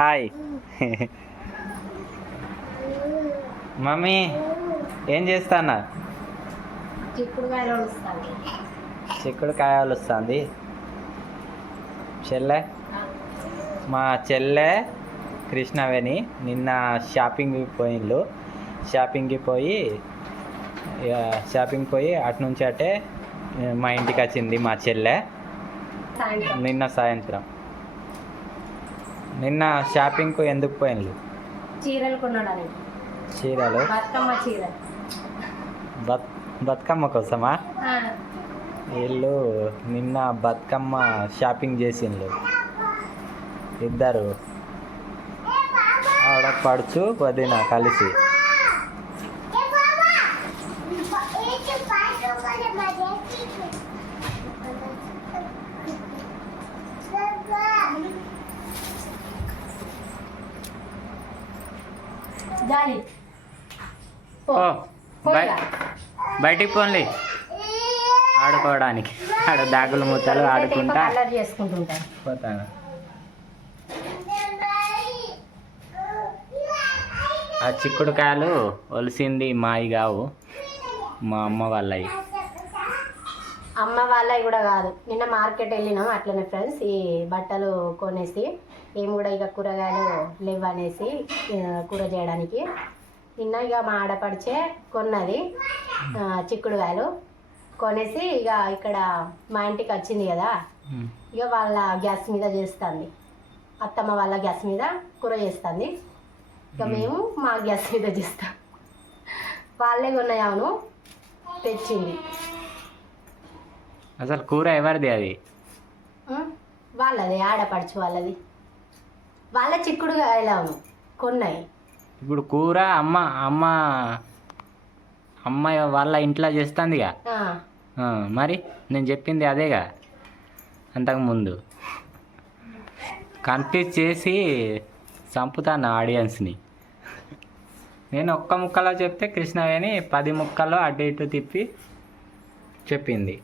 Hi mummy ఏం చేస్తానా? చిక్కుడుకాయలు వస్తుంది. చెల్లె మా చెల్లె కృష్ణవేణి నిన్న షాపింగ్కి పోయి అటు నుంచి అటే మా ఇంటికి వచ్చింది మా చెల్లె నిన్న సాయంత్రం. నిన్న షాపింగ్కు ఎందుకు పోయిండ్రు? చీరలు కొనడానికి. చీరలు? బతుకమ్మ చీర. బతుకమ్మ కోసమా? వీళ్ళు నిన్న బతుకమ్మ షాపింగ్ చేసిండ్రు ఇద్దరు, ఆడపడుచు వదిన కలిసి. బయటికి పోండి ఆడుకోవడానికి. ఆడ దాగులు మూతలు ఆడుకుంటా పోతాను. ఆ చిక్కుడుకాయలు ఒలిసింది మాయి కావు, మా అమ్మ వాళ్ళవి. అమ్మ వాళ్ళవి కూడా కాదు. నిన్న మార్కెట్ వెళ్ళినాం అట్లనే ఫ్రెండ్స్. ఈ బట్టలు కొనేసి ఏం కూడా ఇక కూరగాయలు లేవనేసి కూర చేయడానికి నిన్న ఇక మా ఆడపడిచే కొన్నది చిక్కుడుకాయలు కొనేసి ఇక ఇక్కడ మా ఇంటికి వచ్చింది కదా, ఇక వాళ్ళ గ్యాస్ మీద చేస్తుంది. అత్తమ్మ వాళ్ళ గ్యాస్ మీద కూర చేస్తుంది, ఇక మేము మా గ్యాస్ మీద చేస్తాం. వాళ్ళే కొన్నాయి. అవును, తెచ్చింది. అసలు కూర ఎవరిది? అది వాళ్ళది, ఆడపడుచు వాళ్ళది. వాళ్ళ చిక్కుడుకాయలు అవును కొన్నాయి. ఇప్పుడు కూర అమ్మ వాళ్ళ ఇంట్లో చేస్తుందిగా. మరి నేను చెప్పింది అదేగా అంతకుముందు. కన్ఫ్యూజ్ చేసి చంపుతాను ఆడియన్స్ని. నేను ఒక్క ముక్కలో చెప్తే కృష్ణవేణి 10 ముక్కల్లో అటు ఇటు తిప్పి చెప్పింది.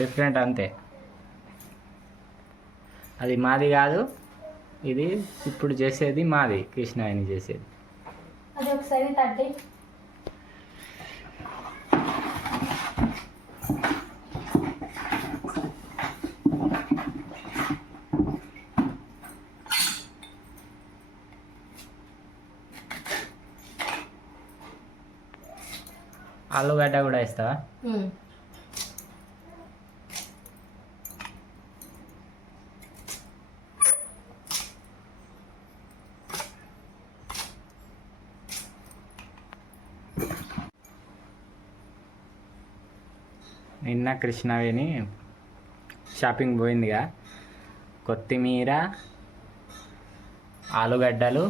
డిఫరెంట్ అంతే. అది మాది కాదు, ఇది ఇప్పుడు చేసేది మాది, కృష్ణవేణి చేసేది. అది ఒకసారి తట్టి ఆలుగడ్డ కూడా ఇస్తావా? నిన్న కృష్ణవేణి షాపింగ్ పోయిందిగా. కొత్తిమీర, ఆలుగడ్డలు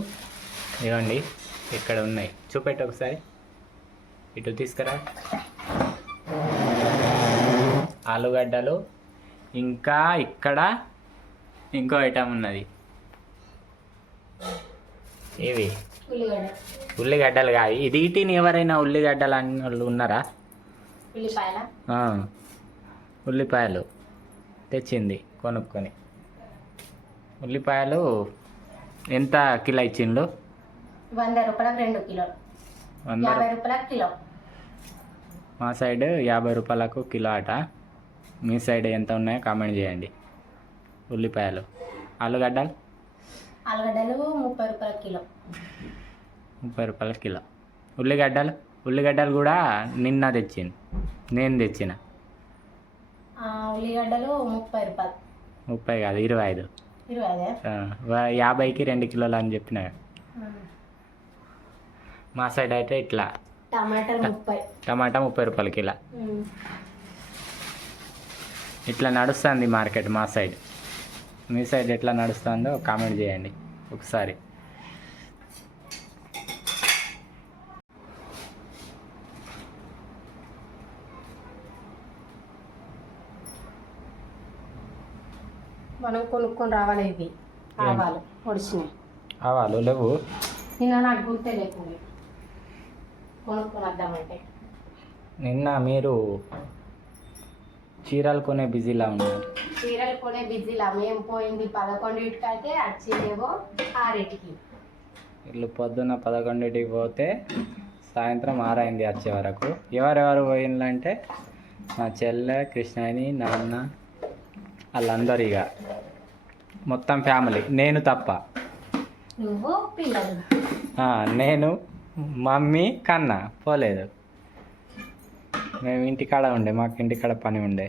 ఇవ్వండి ఇక్కడ ఉన్నాయి. చూపెట్టు ఒకసారి, ఇటు తీసుకురా. ఆలుగడ్డలు, ఇంకా ఇక్కడ ఇంకో ఐటమ్ ఉన్నది. ఇవి ఉల్లిగడ్డలు కాదు. ఇది ఇటీని ఎవరైనా ఉల్లిగడ్డలు అన్న వాళ్ళు ఉన్నారా? ఉల్లిపాయలు తెచ్చింది కొనుక్కొని. ఉల్లిపాయలు ఎంత కిలో ఇచ్చిండు? 100 రూపాయలకు 2 కిలోలు. 50 రూపాయలకు కిలో. మా సైడ్ 50 రూపాయలకు కిలో అట. మీ సైడ్ ఎంత ఉన్నాయో కామెంట్ చేయండి. ఉల్లిపాయలు. ఆలుగడ్డలు 30 రూపాయల కిలో. 30 రూపాయల కిలో. ఉల్లిగడ్డలు కూడా నిన్న తెచ్చింది, నేను తెచ్చిన. ఉల్లిగడ్డలు 30 రూపాయలు. 30 కాదు, 25. 50కి 2 కిలోలు అని చెప్పిన. మా సైడ్ అయితే ఇట్లా. టమాటా 30 రూపాయల కిలో. ఇట్లా నడుస్తుంది మార్కెట్ మా సైడ్. మీ సైడ్ ఎట్లా నడుస్తుందో కామెంట్ చేయండి ఒకసారి. మనం కొనుక్కొని రావాలి. ఇవి ఆవాలు పొడిచినాయి. ఆవాలు లేవు. నిన్న నాకు గుర్తే లేకుండా కొనుక్కొని వద్దామంటే నిన్న మీరు చీరలు కొనే బిజీలా ఉన్నారు. చీరలు కొనే బిజీలా. మేము పోయింది 11కి అయితే వచ్చేదేమో 6కి. వీళ్ళు పొద్దున్న 11కి పోతే సాయంత్రం 6 అయింది వచ్చే వరకు. ఎవరెవరు పోయిందంటే మా చెల్లె, కృష్ణని, నాన్న, వాళ్ళందరూ ఇక మొత్తం ఫ్యామిలీ, నేను తప్ప. నువ్వు పిల్లలు. నేను, మమ్మీ, కన్నా పోలేదు. మేము ఇంటికాడ ఉండే, మాకు ఇంటికాడ పని ఉండే.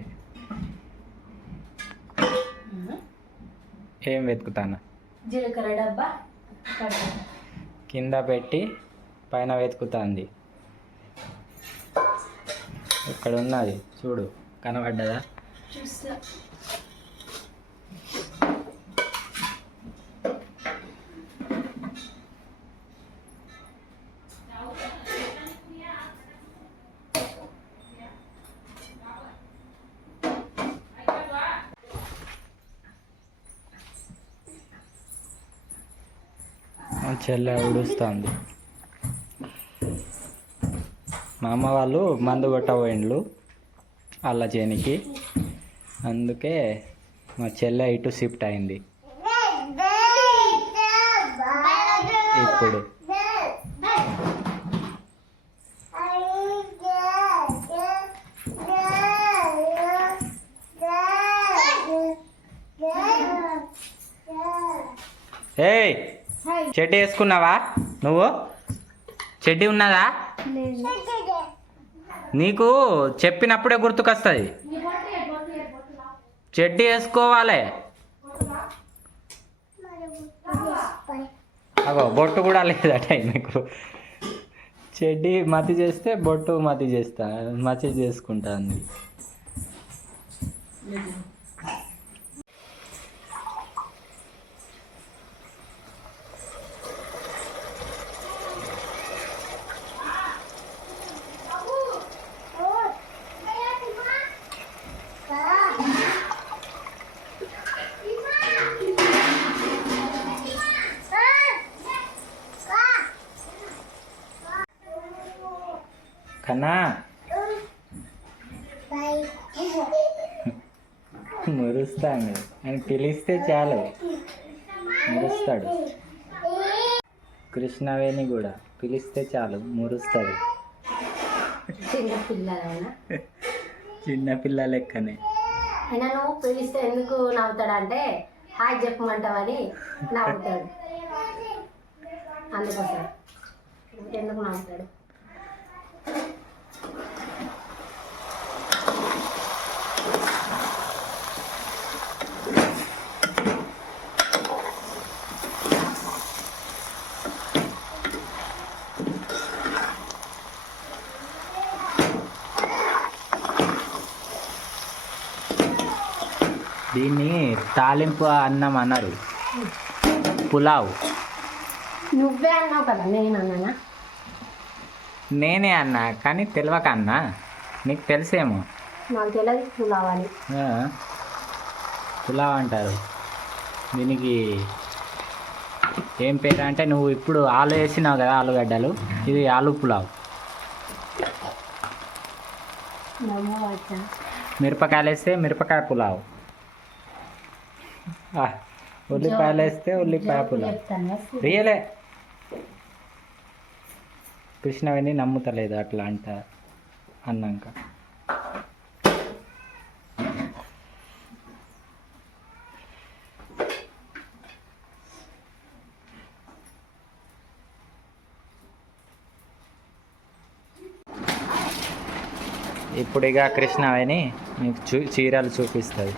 ఏం వెతుకుతాను? జీలకర్ర డబ్బా కింద పెట్టి పైన వెతుకుతుంది. ఇక్కడ ఉన్నది చూడు, కనబడ్డదా? చూస్తా. చెల్లె ఉడుస్తుంది. మా అమ్మ వాళ్ళు మందు కొట్టబోయిండ్లు వాళ్ళ చేనికి, అందుకే మా చెల్లె ఇటు షిఫ్ట్ అయింది. ఇప్పుడు ఏయ్, చెడ్డీ వేసుకున్నావా నువ్వు? చెడ్డీ ఉన్నదా నీకు? చెప్పినప్పుడే గుర్తుకొస్తుంది. చెడ్డీ వేసుకోవాలి. అగో బొట్టు కూడా లేదట మీకు. చెడ్డీ మతి చేస్తే బొట్టు మతి చేసుకుంటుంది. కన్నా మురుస్తాను అని పిలిస్తే చాలు, మురుస్తాడు. కృష్ణవేణి కూడా పిలిస్తే చాలు మురుస్తుంది. చిన్నపిల్ల లెక్కనే. అయినా నువ్వు పిలిస్తే ఎందుకు నవ్వుతాడంటే హాయ్ చెప్పమంటావని నవ్వుతాడు. అందుకోసం ఎందుకు నవ్వుతాడు? దీన్ని తాలింపు అన్నం అన్నారు, పులావ్. నువ్వే అన్నావు కదా, నేను అన్నానా? నేనే అన్నా కానీ తెలియక అన్నా. నీకు తెలిసేమో. నాకు తెలియదు పులావ్ అని. పులావ్ అంటారు దీనికి. ఏం పేరు అంటే, నువ్వు ఇప్పుడు ఆలు వేసినావు కదా, ఆలుగడ్డలు, ఇది ఆలు పులావ్. మిరపకాయలు వేస్తే మిరపకాయ పులావ్, ఉల్లిపాయలు వేస్తే ఉల్లిపాయ పులావ్. రియలే. కృష్ణవేణి నమ్ముతలేదు అట్లా అంట అన్నాక. ఇప్పుడు ఇక కృష్ణవేణి మీకు చీరలు చూపిస్తుంది.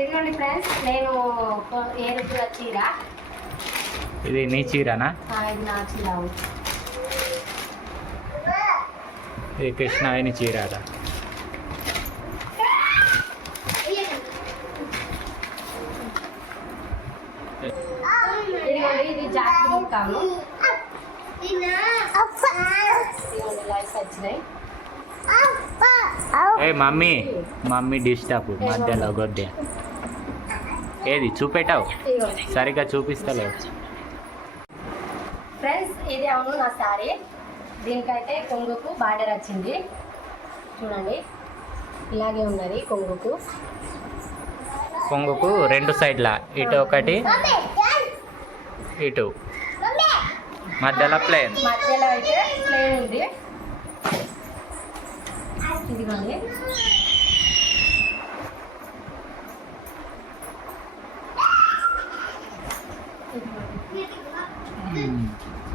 ఇదిగోండి ఫ్రెండ్స్, నేను ఏరుకున్న చీర. ఇది నీ చీరనా? ఇది నా చీర. ఇది కృష్ణవేణి చీర. ఇదిగోండి, ఇది జాకెట్ ముక్కాను. వచ్చినాయి. ఏ మమ్మీ మమ్మీ డిస్టర్బ్ మధ్యలో గొద్దె ఏది చూపెట్టావు ఇదిగోండి సరిగ్గా చూపిస్తలేవు. ఫ్రెండ్స్, ఇది అవును నా సారీ. దీనికైతే కొంగుకు బార్డర్ వచ్చింది చూడండి, ఇలాగే ఉన్నది కొంగుకు. కొంగుకు రెండు సైడ్ల ఇటు ఒకటి ఇటు మధ్యలో ప్లేన్. మధ్యలో అయితే ప్లేన్ ఉంది. ఇదిగోండి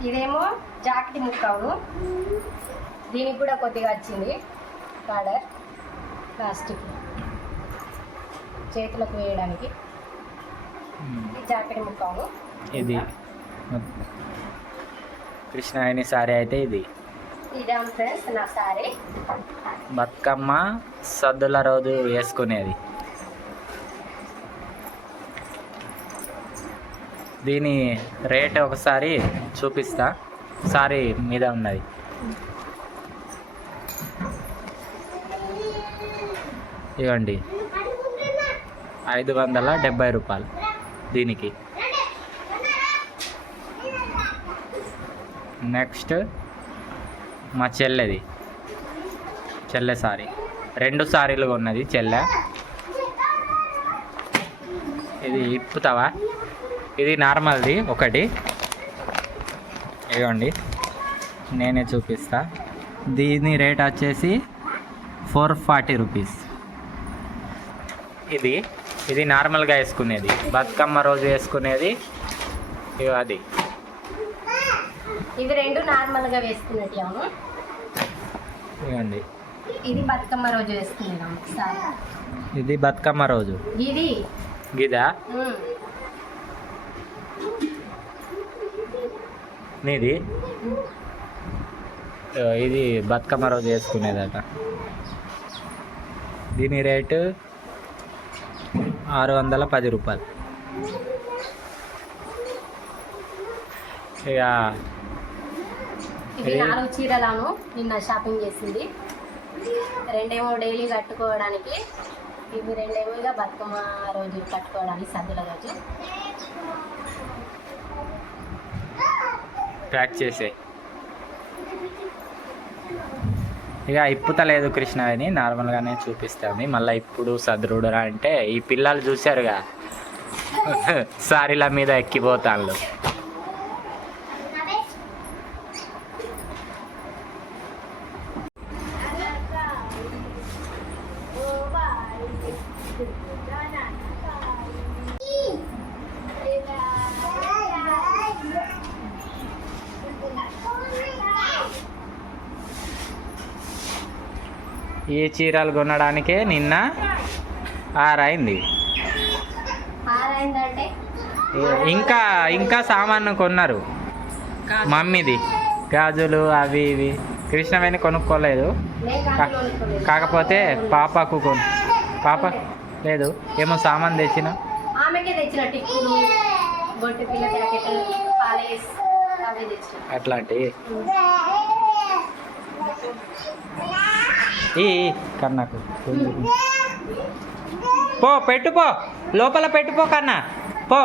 ఇదేమో జాకెట్ ముక్కవును. దీనికి కూడా కొద్దిగా వచ్చింది బార్డర్, ప్లాస్టిక్ చేతులకు వేయడానికి. ఇది జాకెట్ ముక్కవును. ఇది కృష్ణాయని సారీ అయితే ఇది. ఇదే ఫ్రెండ్స్ నా సారీ. బతుకమ్మ సద్దుల రోజు వేసుకునేది. దీని రేట్ ఒకసారి చూపిస్తా, సారీ మీద ఉన్నది. ఇవ్వండి 570 రూపాయలు దీనికి. నెక్స్ట్ మా చెల్లెది, చెల్లె సారీ. 2 సారీలు ఉన్నది చెల్లె. ఇది ఇప్పుతావా? ఇది నార్మల్ది ఒకటి. ఇవ్వండి నేనే చూపిస్తా. దీని రేట్ వచ్చేసి 440 రూపీస్. ఇది నార్మల్గా వేసుకునేది, బతుకమ్మ రోజు వేసుకునేది. అది ఇవి రెండు నార్మల్గా వేసుకునేది అవును. ఇవ్వండి ఇది బతుకమ్మ రోజు వేసుకునేది సారీ. ఇది బతుకమ్మ రోజు. ఇది గిదా నీది? ఇది బతుకమ్మ రోజు వేసుకునేదట. దీని రేటు 610 రూపాయలు. ఇక ఇవి 4 చీరలను నిన్న షాపింగ్ చేసింది. 2 డైలీ కట్టుకోవడానికి, ఇవి 2 ఇక బతుకమ్మ రోజు కట్టుకోవడానికి సద్దుల రోజు. ప్యాక్ చేసాయి. ఇక ఇప్పుతలేదు కృష్ణవేణి, నార్మల్గానే చూపిస్తుంది. మళ్ళీ ఇప్పుడు సదరుడురా అంటే ఈ పిల్లలు చూశారుగా సారీల మీద ఎక్కిపోతాను. ఈ చీరలు కొనడానికే నిన్న 6 అయింది. ఆరైందంటే ఇంకా సామాను కొన్నారు మమ్మీది, గాజులు అవి ఇవి. కృష్ణవేణి కొనుక్కోలేదు, కాకపోతే పాపకు పాప లేదు ఏమో సామాన్ తెచ్చిన. ఆమెకే తెచ్చిన టిక్కులు, బొట్టు పిల్ల ప్యాకెట్, పాలేస్ అవి తెచ్చిన. అట్లాంటి ఈ కన్నాకు పో పెట్టుపో, లోపల పెట్టుపో కన్నా పో.